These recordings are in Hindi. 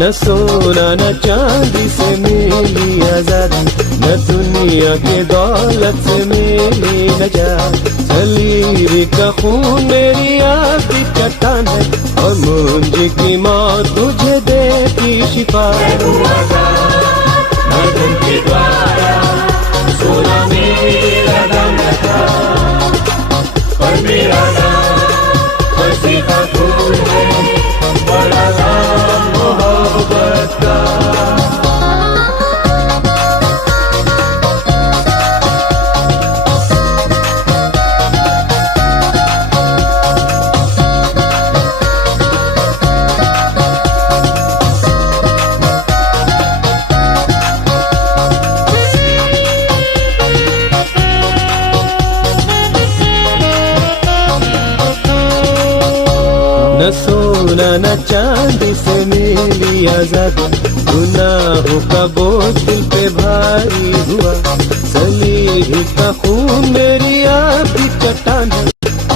न सोना न चांदी से मिली आजादी, न दुनिया के दौलत से मिली नजात। सलीर का खून मेरी आखिरी चट्टान है, और मुंजी की मौत तुझे देती शिफा। मर्दन के द्वारा सोना मेरा दाम था, पर मेरा नाम हंसी का खून है, बड़ा नाम मोहब्बत का। न सोना न चांदी से मिली आजादी, गुनाहों का बोझ दिल पे भारी हुआ। सलीब का खून मेरी आखिरी चट्टान है,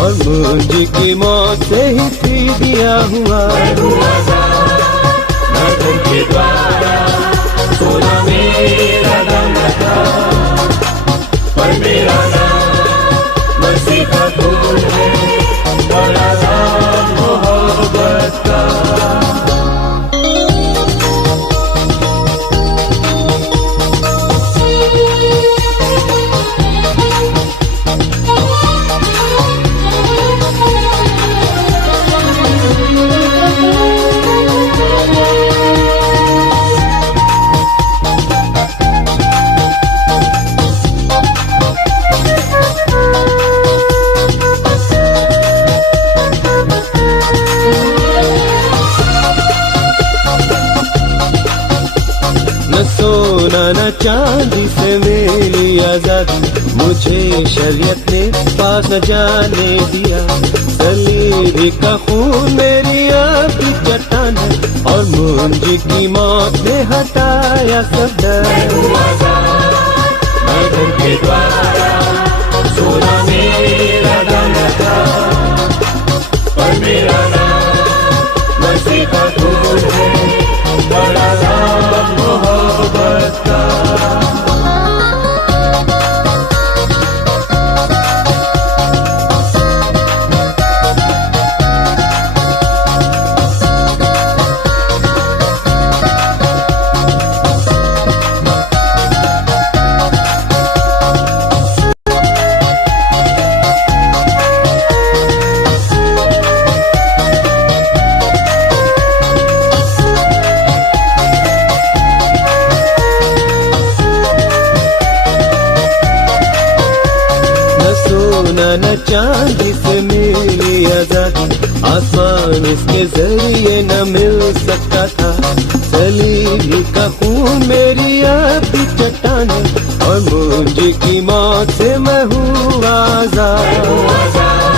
और मुंजी की मौत से ही थी दिया हुआ। मर्दन के द्वारा सोना मेरा दाम था, पर मेरा नाम मसीह का खून है, बड़ा नाम मोहब्बत का। न सोना न चांदी से मिली आजादी, मुझे शरीयत ने पास न जाने दिया। सलीब का खून मेरी आखिरी चट्टान है, और मुंजी की मौत ने हटाया सब डर। मर्दन के द्वारा सोना मेरा दाम था, पर मेरा नाम मसीह का खून है, बड़ा नाम मोहब्बत का। सोना न चांदी से मिली आजादी, आसमान इसके जरिए न मिल सकता था। सलीब का खून मेरी आखिरी चट्टान है, और मुंजी की मौत से मैं हुआ आजाद।